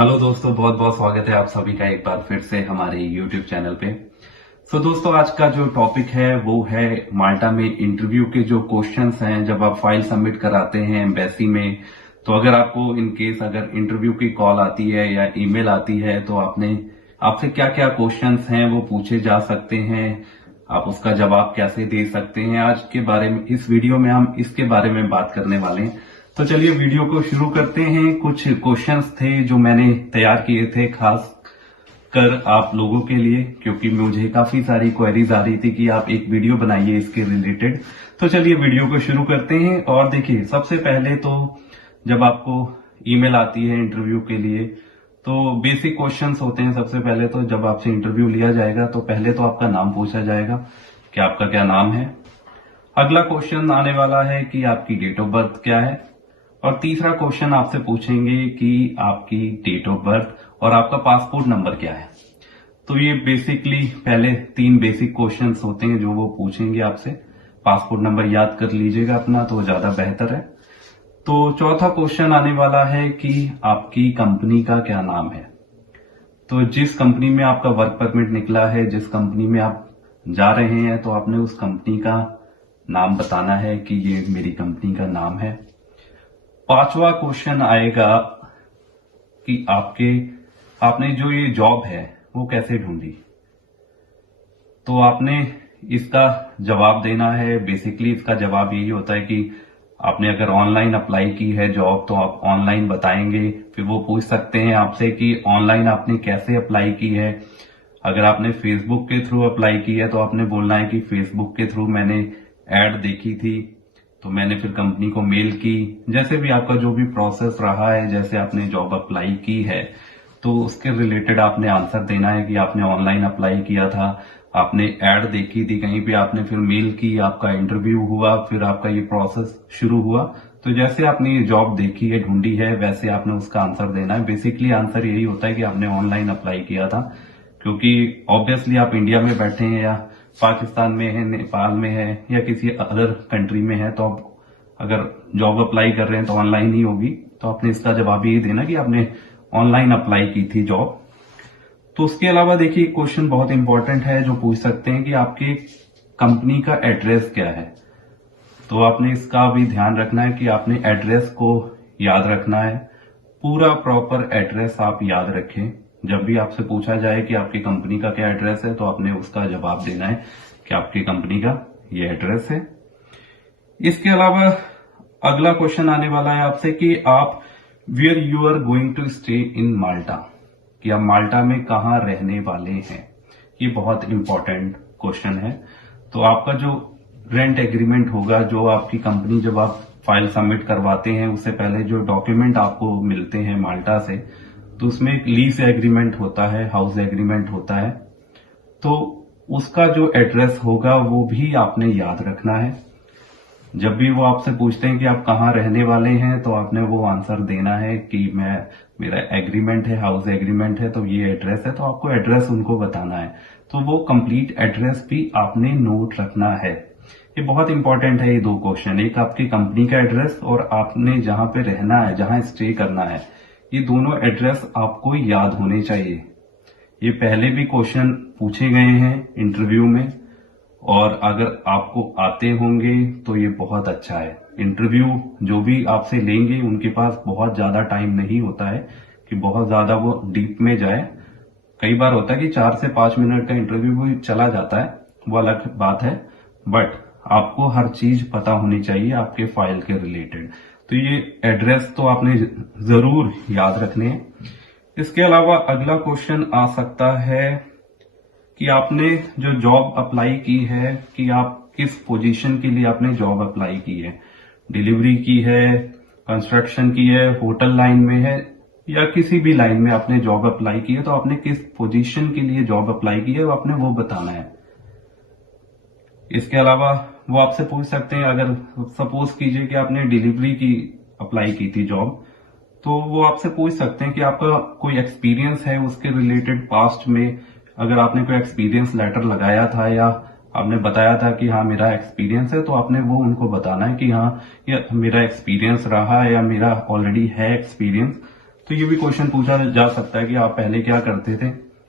Hello दोस्तों, बहुत बहुत स्वागत है आप सभी का एक बार फिर से हमारे YouTube चैनल पे। दोस्तों, आज का जो टॉपिक है वो है माल्टा में इंटरव्यू के जो क्वेश्चंस हैं जब आप फाइल सबमिट कराते हैं एम्बेसी में। तो अगर आपको इन केस अगर इंटरव्यू की कॉल आती है या ईमेल आती है तो आपसे क्या क्या क्वेश्चंस हैं वो पूछे जा सकते हैं, आप उसका जवाब कैसे दे सकते हैं। आज के बारे में इस वीडियो में हम इसके बारे में बात करने वाले हैं। तो चलिए वीडियो को शुरू करते हैं। कुछ क्वेश्चंस थे जो मैंने तैयार किए थे खास कर आप लोगों के लिए, क्योंकि मुझे काफी सारी क्वेरीज आ रही थी कि आप एक वीडियो बनाइए इसके रिलेटेड। तो चलिए वीडियो को शुरू करते हैं। और देखिए, सबसे पहले तो जब आपको ईमेल आती है इंटरव्यू के लिए तो बेसिक क्वेश्चंस होते हैं। सबसे पहले तो जब आपसे इंटरव्यू लिया जाएगा तो पहले तो आपका नाम पूछा जाएगा कि आपका क्या नाम है। अगला क्वेश्चन आने वाला है कि आपकी डेट ऑफ बर्थ क्या है। और तीसरा क्वेश्चन आपसे पूछेंगे कि आपकी डेट ऑफ बर्थ और आपका पासपोर्ट नंबर क्या है। तो ये बेसिकली पहले 3 बेसिक क्वेश्चंस होते हैं जो वो पूछेंगे आपसे। पासपोर्ट नंबर याद कर लीजिएगा अपना, तो ज्यादा बेहतर है। तो चौथा क्वेश्चन आने वाला है कि आपकी कंपनी का क्या नाम है। तो जिस कंपनी में आपका वर्क परमिट निकला है, जिस कंपनी में आप जा रहे हैं, तो आपने उस कंपनी का नाम बताना है कि ये मेरी कंपनी का नाम है। पांचवा क्वेश्चन आएगा कि आपने जो ये जॉब है वो कैसे ढूंढी। तो आपने इसका जवाब देना है। बेसिकली इसका जवाब यही होता है कि आपने अगर ऑनलाइन अप्लाई की है जॉब तो आप ऑनलाइन बताएंगे। फिर वो पूछ सकते हैं आपसे कि ऑनलाइन आपने कैसे अप्लाई की है। अगर आपने फेसबुक के थ्रू अप्लाई की है तो आपने बोलना है कि फेसबुक के थ्रू मैंने एड देखी थी तो मैंने फिर कंपनी को मेल की। जैसे भी आपका जो भी प्रोसेस रहा है, जैसे आपने जॉब अप्लाई की है तो उसके रिलेटेड आपने आंसर देना है कि आपने ऑनलाइन अप्लाई किया था, आपने एड देखी थी कहीं पे, आपने फिर मेल की, आपका इंटरव्यू हुआ, फिर आपका ये प्रोसेस शुरू हुआ। तो जैसे आपने ये जॉब देखी है, ढूंढी है, वैसे आपने उसका आंसर देना है। बेसिकली आंसर यही होता है कि आपने ऑनलाइन अप्लाई किया था, क्योंकि ऑब्वियसली आप इंडिया में बैठे हैं या पाकिस्तान में है, नेपाल में है या किसी अदर कंट्री में है, तो आप अगर जॉब अप्लाई कर रहे हैं तो ऑनलाइन ही होगी। तो आपने इसका जवाब यही देना कि आपने ऑनलाइन अप्लाई की थी जॉब। तो उसके अलावा देखिए, क्वेश्चन बहुत इंपॉर्टेंट है जो पूछ सकते हैं कि आपके कंपनी का एड्रेस क्या है। तो आपने इसका भी ध्यान रखना है कि आपने एड्रेस को याद रखना है। पूरा प्रॉपर एड्रेस आप याद रखें। जब भी आपसे पूछा जाए कि आपकी कंपनी का क्या एड्रेस है तो आपने उसका जवाब देना है कि आपकी कंपनी का ये एड्रेस है। इसके अलावा अगला क्वेश्चन आने वाला है आपसे कि आप where you are going to stay in Malta, कि आप माल्टा में कहां रहने वाले हैं। ये बहुत इंपॉर्टेंट क्वेश्चन है। तो आपका जो रेंट एग्रीमेंट होगा, जो आपकी कंपनी जब आप फाइल सबमिट करवाते हैं उससे पहले जो डॉक्यूमेंट आपको मिलते हैं माल्टा से, तो उसमें एक लीज एग्रीमेंट होता है, हाउस एग्रीमेंट होता है। तो उसका जो एड्रेस होगा वो भी आपने याद रखना है। जब भी वो आपसे पूछते हैं कि आप कहाँ रहने वाले हैं तो आपने वो आंसर देना है कि मेरा एग्रीमेंट है, हाउस एग्रीमेंट है, तो ये एड्रेस है। तो आपको एड्रेस उनको बताना है। तो वो कंप्लीट एड्रेस भी आपने नोट रखना है। ये बहुत इंपॉर्टेंट है ये 2 क्वेश्चन, एक आपकी कंपनी का एड्रेस और आपने जहां पे रहना है, जहां स्टे करना है, ये दोनों एड्रेस आपको याद होने चाहिए। ये पहले भी क्वेश्चन पूछे गए हैं इंटरव्यू में, और अगर आपको आते होंगे तो ये बहुत अच्छा है। इंटरव्यू जो भी आपसे लेंगे उनके पास बहुत ज्यादा टाइम नहीं होता है कि बहुत ज्यादा वो डीप में जाए। कई बार होता है कि 4 से 5 मिनट का इंटरव्यू भी चला जाता है, वो अलग बात है, बट आपको हर चीज पता होनी चाहिए आपके फाइल के रिलेटेड। तो ये एड्रेस तो आपने जरूर याद रखने हैं। इसके अलावा अगला क्वेश्चन आ सकता है कि आपने जो जॉब अप्लाई की है, कि आप किस पोजीशन के लिए आपने जॉब अप्लाई की है। डिलीवरी की है, कंस्ट्रक्शन की है, होटल लाइन में है या किसी भी लाइन में आपने जॉब अप्लाई की है, तो आपने किस पोजीशन के लिए जॉब अप्लाई की है वो आपने वो बताना है। इसके अलावा वो आपसे पूछ सकते हैं, अगर सपोज कीजिए कि आपने डिलीवरी की अप्लाई की थी जॉब, तो वो आपसे पूछ सकते हैं कि आपका कोई एक्सपीरियंस है उसके रिलेटेड पास्ट में। अगर आपने कोई एक्सपीरियंस लेटर लगाया था या आपने बताया था कि हाँ मेरा एक्सपीरियंस है, तो आपने वो उनको बताना है कि हाँ ये मेरा एक्सपीरियंस रहा है या मेरा ऑलरेडी है एक्सपीरियंस। तो ये भी क्वेश्चन पूछा जा सकता है कि आप पहले क्या करते थे,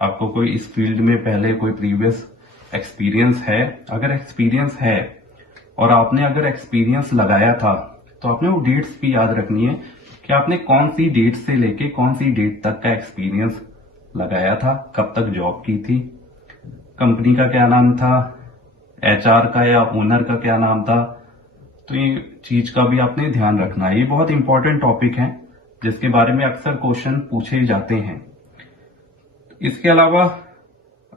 आपको कोई इस फील्ड में पहले कोई प्रीवियस एक्सपीरियंस है। अगर एक्सपीरियंस है और आपने अगर एक्सपीरियंस लगाया था तो आपने वो डेट्स भी याद रखनी है कि आपने कौन सी डेट से लेके कौन सी डेट तक का एक्सपीरियंस लगाया था, कब तक जॉब की थी, कंपनी का क्या नाम था, एचआर का या ओनर का क्या नाम था। तो ये चीज का भी आपने ध्यान रखना है। ये बहुत इंपॉर्टेंट टॉपिक है जिसके बारे में अक्सर क्वेश्चन पूछे जाते हैं। इसके अलावा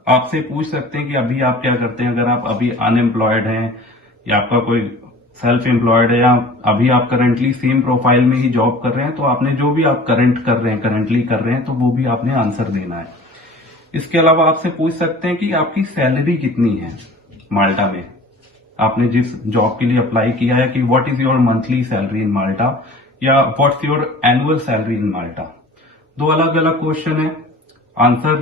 आपसे पूछ सकते हैं कि अभी आप क्या करते हैं। अगर आप अभी अनएम्प्लॉयड हैं या आपका कोई सेल्फ एम्प्लॉयड है या अभी आप करंटली सेम प्रोफाइल में ही जॉब कर रहे हैं, तो आपने जो भी आप करंटली कर रहे हैं तो वो भी आपने आंसर देना है। इसके अलावा आपसे पूछ सकते हैं कि आपकी सैलरी कितनी है माल्टा में, आपने जिस जॉब के लिए अप्लाई किया है, कि what is your monthly salary in Malta या what's your annual salary in Malta. दो अलग अलग क्वेश्चन है। आंसर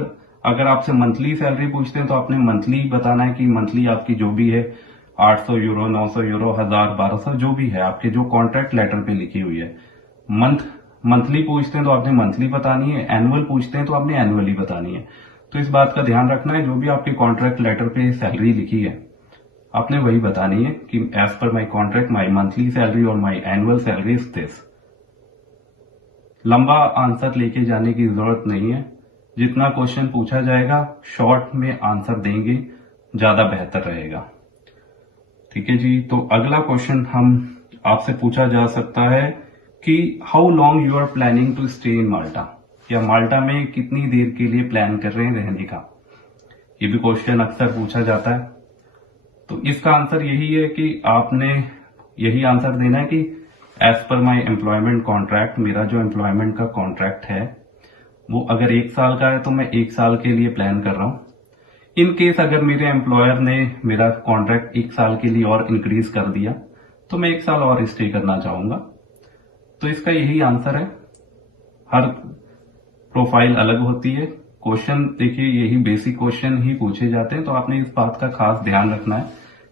अगर आपसे मंथली सैलरी पूछते हैं तो आपने मंथली बताना है कि मंथली आपकी जो भी है 800 यूरो, 900 यूरो, 1000, 1200 जो भी है आपके जो कॉन्ट्रैक्ट लेटर पे लिखी हुई है। मंथली पूछते हैं तो आपने मंथली बतानी है, एनुअल पूछते हैं तो आपने एनुअली बतानी है। तो इस बात का ध्यान रखना है, जो भी आपके कॉन्ट्रैक्ट लेटर पे सैलरी लिखी है आपने वही बतानी है कि as per my contract my monthly salary और my annual salary is this. लंबा आंसर लेके जाने की जरूरत नहीं है। जितना क्वेश्चन पूछा जाएगा शॉर्ट में आंसर देंगे, ज्यादा बेहतर रहेगा। ठीक है जी। तो अगला क्वेश्चन हम आपसे पूछा जा सकता है कि how long you are planning to stay in Malta, या माल्टा में कितनी देर के लिए प्लान कर रहे हैं रहने का। ये भी क्वेश्चन अक्सर पूछा जाता है। तो इसका आंसर यही है कि आपने यही आंसर देना है कि एज पर माई एम्प्लॉयमेंट कॉन्ट्रैक्ट, मेरा जो एम्प्लॉयमेंट का कॉन्ट्रैक्ट है वो अगर 1 साल का है तो मैं 1 साल के लिए प्लान कर रहा हूं। इन केस अगर मेरे एम्प्लॉयर ने मेरा कॉन्ट्रैक्ट 1 साल के लिए और इंक्रीज कर दिया तो मैं 1 साल और स्टे करना चाहूंगा। तो इसका यही आंसर है। हर प्रोफाइल अलग होती है। क्वेश्चन देखिए यही बेसिक क्वेश्चन ही पूछे जाते हैं, तो आपने इस बात का खास ध्यान रखना है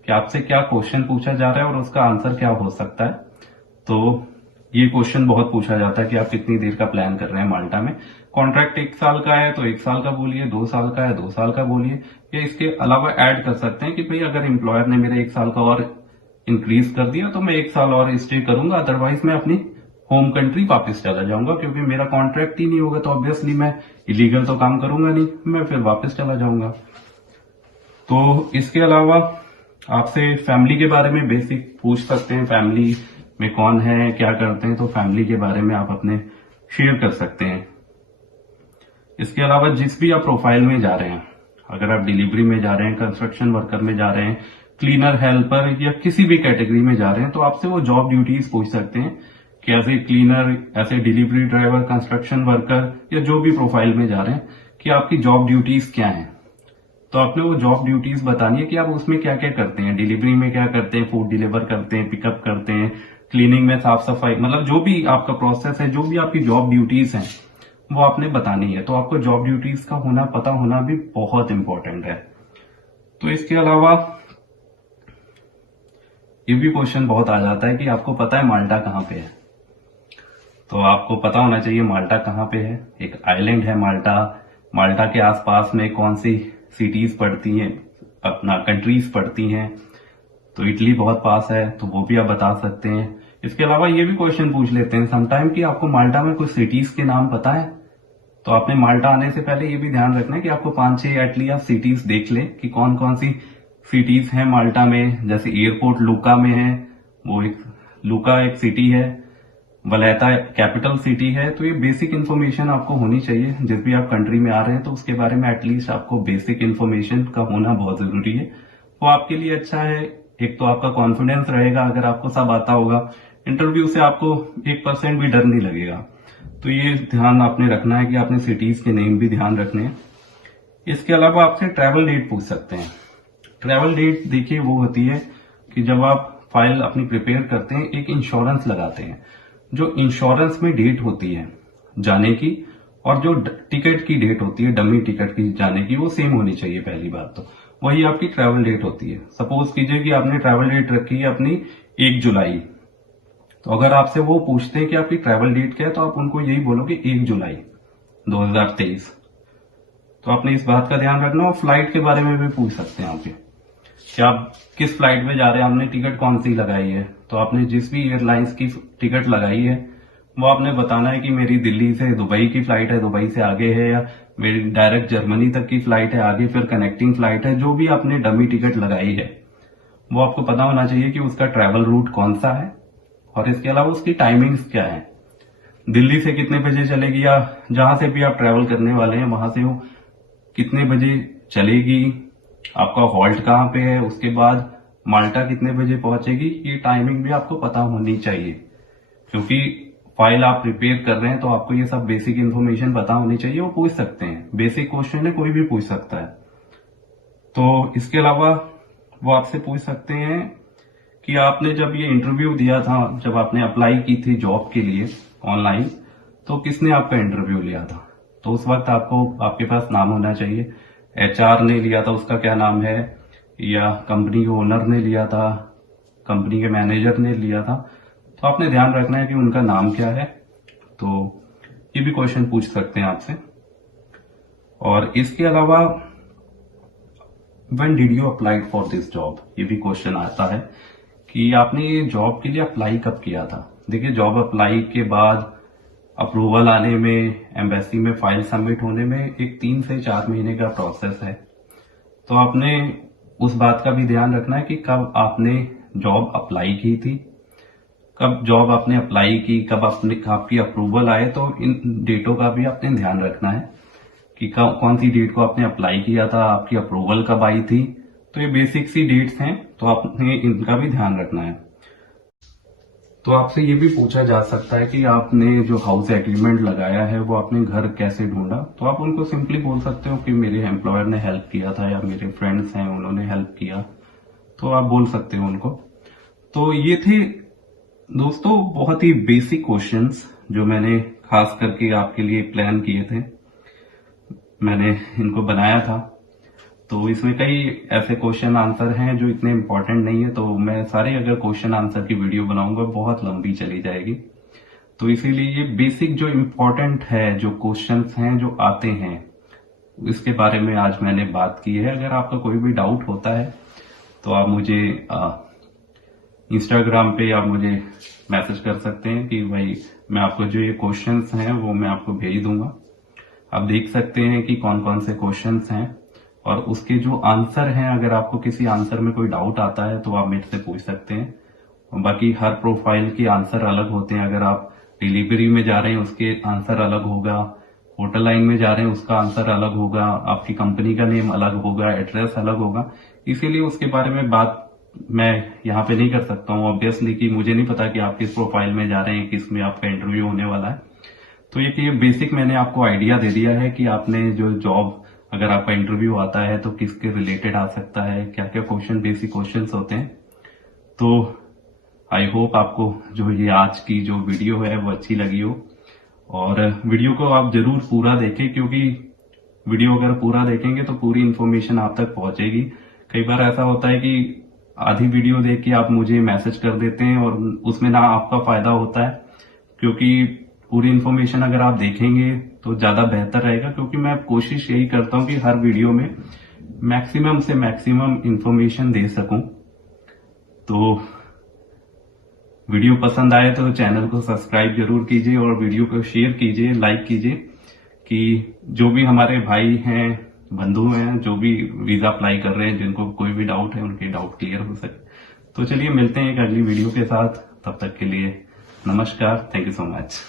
कि आपसे क्या क्वेश्चन पूछा जा रहा है और उसका आंसर क्या हो सकता है। तो ये क्वेश्चन बहुत पूछा जाता है कि आप कितनी देर का प्लान कर रहे हैं माल्टा में। कॉन्ट्रैक्ट 1 साल का है तो 1 साल का बोलिए, 2 साल का है 2 साल का बोलिए, या इसके अलावा ऐड कर सकते हैं कि भाई अगर एम्प्लॉयर ने मेरे 1 साल का और इंक्रीज कर दिया तो मैं 1 साल और स्टे करूंगा, अदरवाइज मैं अपनी होम कंट्री वापस चला जाऊंगा, क्योंकि मेरा कॉन्ट्रैक्ट ही नहीं होगा तो ऑब्वियसली मैं इलीगल तो काम करूंगा नहीं, मैं फिर वापस चला जाऊंगा। तो इसके अलावा आपसे फैमिली के बारे में बेसिक पूछ सकते हैं, फैमिली में कौन है, क्या करते हैं, तो फैमिली के बारे में आप अपने शेयर कर सकते हैं। इसके अलावा जिस भी आप प्रोफाइल में जा रहे हैं, अगर आप डिलीवरी में जा रहे हैं, कंस्ट्रक्शन वर्कर में जा रहे हैं, क्लीनर, हेल्पर या किसी भी कैटेगरी में जा रहे हैं, तो आपसे वो जॉब ड्यूटीज पूछ सकते हैं कि as a cleaner, as a delivery driver, construction worker या जो भी प्रोफाइल में जा रहे हैं कि आपकी जॉब ड्यूटीज क्या हैं। तो आपने वो जॉब ड्यूटीज बतानी है कि आप उसमें क्या क्या करते हैं। डिलीवरी में क्या करते हैं, फूड डिलीवर करते हैं, पिकअप करते हैं, क्लीनिंग में साफ सफाई, मतलब जो भी आपका प्रोसेस है, जो भी आपकी जॉब ड्यूटीज हैं वो आपने बतानी है। तो आपको जॉब ड्यूटीज का पता होना भी बहुत इंपॉर्टेंट है। तो इसके अलावा ये भी क्वेश्चन बहुत आ जाता है कि आपको पता है माल्टा कहाँ पे है। तो आपको पता होना चाहिए माल्टा कहाँ पे है। एक आइलैंड है माल्टा। माल्टा के आसपास में कौन सी सिटीज पड़ती हैं, अपना कंट्रीज पड़ती हैं। तो इटली बहुत पास है, तो वो भी आप बता सकते हैं। इसके अलावा ये भी क्वेश्चन पूछ लेते हैं समटाइम कि आपको माल्टा में कुछ सिटीज के नाम पता है। तो आपने माल्टा आने से पहले ये भी ध्यान रखना है कि आपको 5-6 एटलीस्ट सिटीज देख ले कि कौन कौन सी सिटीज हैं माल्टा में। जैसे एयरपोर्ट लूका में है, वो एक लूका एक सिटी है, वलैता कैपिटल सिटी है। तो ये बेसिक इन्फॉर्मेशन आपको होनी चाहिए। जिस भी आप कंट्री में आ रहे हैं तो उसके बारे में एटलीस्ट आपको बेसिक इन्फॉर्मेशन का होना बहुत जरूरी है। वो आपके लिए अच्छा है। एक तो आपका कॉन्फिडेंस रहेगा अगर आपको सब आता होगा, इंटरव्यू से आपको 1% भी डर नहीं लगेगा। तो ये ध्यान आपने रखना है कि आपने सिटीज के नेम भी ध्यान रखने हैं। इसके अलावा आपसे ट्रैवल डेट पूछ सकते हैं। ट्रैवल डेट देखिए वो होती है कि जब आप फाइल अपनी प्रिपेयर करते हैं, एक इंश्योरेंस लगाते हैं। जो इंश्योरेंस में डेट होती है जाने की और जो टिकट की डेट होती है, डमी टिकट की जाने की, वो सेम होनी चाहिए। पहली बात तो वही आपकी ट्रैवल डेट होती है। सपोज कीजिए कि आपने ट्रैवल डेट रखी है अपनी 1 जुलाई, तो अगर आपसे वो पूछते हैं कि आपकी ट्रैवल डेट क्या है, तो आप उनको यही बोलोगे 1 जुलाई 2023। तो आपने इस बात का ध्यान रखना। और फ्लाइट के बारे में भी पूछ सकते हैं आपके कि आप किस फ्लाइट में जा रहे हैं, आपने टिकट कौन सी लगाई है। तो आपने जिस भी एयरलाइंस की टिकट लगाई है वो आपने बताना है कि मेरी दिल्ली से दुबई की फ्लाइट है, दुबई से आगे है, या मेरी डायरेक्ट जर्मनी तक की फ्लाइट है, आगे फिर कनेक्टिंग फ्लाइट है। जो भी आपने डमी टिकट लगाई है वो आपको पता होना चाहिए कि उसका ट्रैवल रूट कौन सा है, और इसके अलावा उसकी टाइमिंग्स क्या है। दिल्ली से कितने बजे चलेगी, या जहां से भी आप ट्रैवल करने वाले हैं वहां से वो कितने बजे चलेगी, आपका हॉल्ट कहाँ पे है, उसके बाद माल्टा कितने बजे पहुंचेगी, ये टाइमिंग भी आपको पता होनी चाहिए। क्योंकि फाइल आप प्रिपेयर कर रहे हैं तो आपको ये सब बेसिक इन्फॉर्मेशन पता होनी चाहिए। वो पूछ सकते हैं, बेसिक क्वेश्चन है, कोई भी पूछ सकता है। तो इसके अलावा वो आपसे पूछ सकते हैं कि आपने जब ये इंटरव्यू दिया था, जब आपने अप्लाई की थी जॉब के लिए ऑनलाइन, तो किसने आपका इंटरव्यू लिया था। तो उस वक्त आपको आपके पास नाम होना चाहिए। एचआर ने लिया था, उसका क्या नाम है, या कंपनी के ओनर ने लिया था, कंपनी के मैनेजर ने लिया था। तो आपने ध्यान रखना है कि उनका नाम क्या है। तो ये भी क्वेश्चन पूछ सकते हैं आपसे। और इसके अलावा when did you apply for this job, ये भी क्वेश्चन आता है कि आपने ये जॉब के लिए अप्लाई कब किया था। देखिए, जॉब अप्लाई के बाद अप्रूवल आने में, एम्बेसी में फाइल सबमिट होने में एक 3 से 4 महीने का प्रोसेस है। तो आपने उस बात का भी ध्यान रखना है कि कब आपने जॉब अप्लाई की थी, कब जॉब आपने अप्लाई की, कब आपकी अप्रूवल आए। तो इन डेटों का भी आपने ध्यान रखना है कि कौन सी डेट को आपने अप्लाई किया था, आपकी अप्रूवल कब आई थी। तो ये बेसिक सी डेट्स हैं, तो आपने इनका भी ध्यान रखना है। तो आपसे ये भी पूछा जा सकता है कि आपने जो हाउस एग्रीमेंट लगाया है वो आपने घर कैसे ढूंढा। तो आप उनको सिंपली बोल सकते हो कि मेरे एम्प्लॉयर ने हेल्प किया था, या मेरे फ्रेंड्स हैं उन्होंने हेल्प किया। तो आप बोल सकते हो उनको। तो ये थे दोस्तों बहुत ही बेसिक क्वेश्चंस जो मैंने खास करके आपके लिए प्लान किए थे, मैंने इनको बनाया था। तो इसमें कई ऐसे क्वेश्चन आंसर हैं जो इतने इंपॉर्टेंट नहीं है, तो मैं सारे अगर क्वेश्चन आंसर की वीडियो बनाऊंगा बहुत लंबी चली जाएगी। तो इसीलिए ये बेसिक जो इंपॉर्टेंट है, जो क्वेश्चंस हैं जो आते हैं, इसके बारे में आज मैंने बात की है। अगर आपका कोई भी डाउट होता है तो आप मुझे इंस्टाग्राम पे आप मुझे मैसेज कर सकते हैं कि भाई मैं आपको जो ये क्वेश्चंस हैं वो मैं आपको भेज दूंगा। आप देख सकते हैं कि कौन कौन से क्वेश्चंस हैं और उसके जो आंसर हैं। अगर आपको किसी आंसर में कोई डाउट आता है तो आप मेरे से पूछ सकते हैं। बाकी हर प्रोफाइल के आंसर अलग होते हैं। अगर आप डिलीवरी में जा रहे हैं उसके आंसर अलग होगा, होटल लाइन में जा रहे हैं उसका आंसर अलग होगा, आपकी कंपनी का नेम अलग होगा, एड्रेस अलग होगा। इसीलिए उसके बारे में बात मैं यहाँ पे नहीं कर सकता हूँ ऑब्वियसली, कि मुझे नहीं पता कि आप किस प्रोफाइल में जा रहे हैं, किस में आपका इंटरव्यू होने वाला है। तो ये बेसिक मैंने आपको आइडिया दे दिया है कि आपने जो जॉब, अगर आपका इंटरव्यू आता है तो किसके रिलेटेड आ सकता है, क्या क्या क्वेश्चन, बेसिक क्वेश्चंस होते हैं। तो आई होप आपको जो ये आज की जो वीडियो है वो अच्छी लगी हो, और वीडियो को आप जरूर पूरा देखें, क्योंकि वीडियो अगर पूरा देखेंगे तो पूरी इन्फॉर्मेशन आप तक पहुंचेगी। कई बार ऐसा होता है कि आधी वीडियो देख के आप मुझे मैसेज कर देते हैं और उसमें ना आपका फायदा होता है, क्योंकि पूरी इन्फॉर्मेशन अगर आप देखेंगे तो ज्यादा बेहतर रहेगा। क्योंकि मैं कोशिश यही करता हूं कि हर वीडियो में मैक्सिमम से मैक्सिमम इन्फॉर्मेशन दे सकूं। तो वीडियो पसंद आए तो चैनल को सब्सक्राइब जरूर कीजिए और वीडियो को शेयर कीजिए, लाइक कीजिए, कि जो भी हमारे भाई हैं, बंधु हैं, जो भी वीजा अप्लाई कर रहे हैं, जिनको कोई भी डाउट है उनके डाउट क्लियर हो सके। तो चलिए मिलते हैं एक अगली वीडियो के साथ, तब तक के लिए नमस्कार, थैंक यू सो मच।